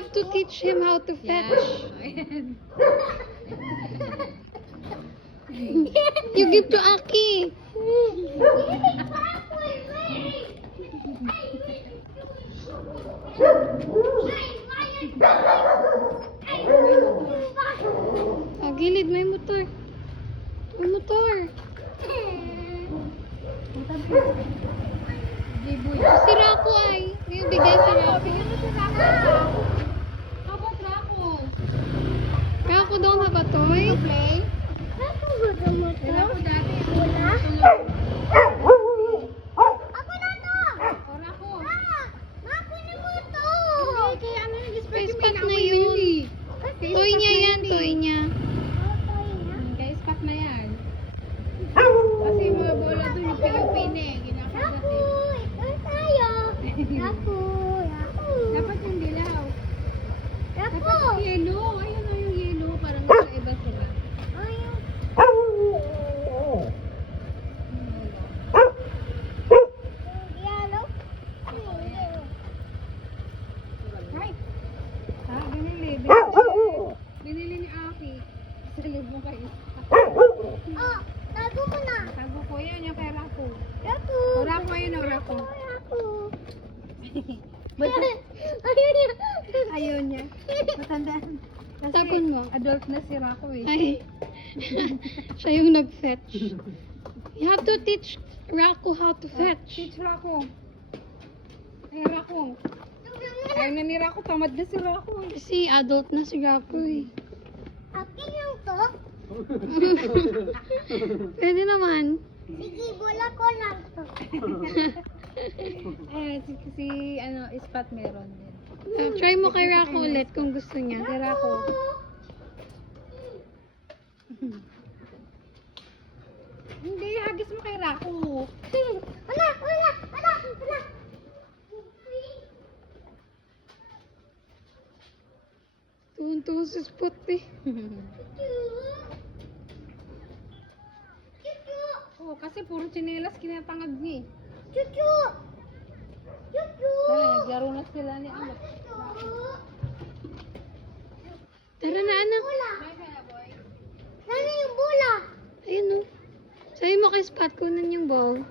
have to teach him how to fetch. You give to Aki. Oh, gilid, may motor. May motor. Si Rako ay. May bigay si Rako. How about Rako? Rako don't have a toy. Play? Rako dati. Wala? Ako na to! O Rako. Ako na mo to! Kaya ano nag-spot Kay Spot na yun. Toy niya yan, toy niya. Kaya spot na yan. Kasi yung mga bola doon, yung pinupi na eh. Ginakagat Ako! eh. Ito tayo! Ako! Ako! Dapat yung dilaw. Ako! Dapat yellow. Ayun o yung yellow. Parang sa iba sila. Ayun! Yellow? Right. Binili. Binili ni Aki. Salib mo kayo. Oh! Tago mo na! Tago ko yan yung kay Rako. Ako! O Rako yun o Rako. Ako! Ayun niya. Ayun niya. Matandaan. Kasi Tapon mo. adult na si Rako eh. Ay. Siya yung nag-fetch. You have to teach Rako how to fetch. Teach Rako. Ay Rako. Ayaw na ni Rako. Tamad na si Rako eh. Kasi adult na si Rako eh. Akin lang to? Pwede naman. Sige, bola ko lang to. Si ano, Spot meron din. Try mo kay Rako ulit kung gusto niya. Kay Rako. Hindi, hagis mo kay Rako. Wala! Wala! Wala! Wala! Tuwang-tuwang si Spot eh. Chuchu! Oo, kasi puro tsinelas kinatangad niya eh. Chuchu! Chuchu! Naglaro na sila ni Anak. Tara na anak. Bola! Sana yung bola? Ayun o. Sabi mo kay Spot, kunan yung ball.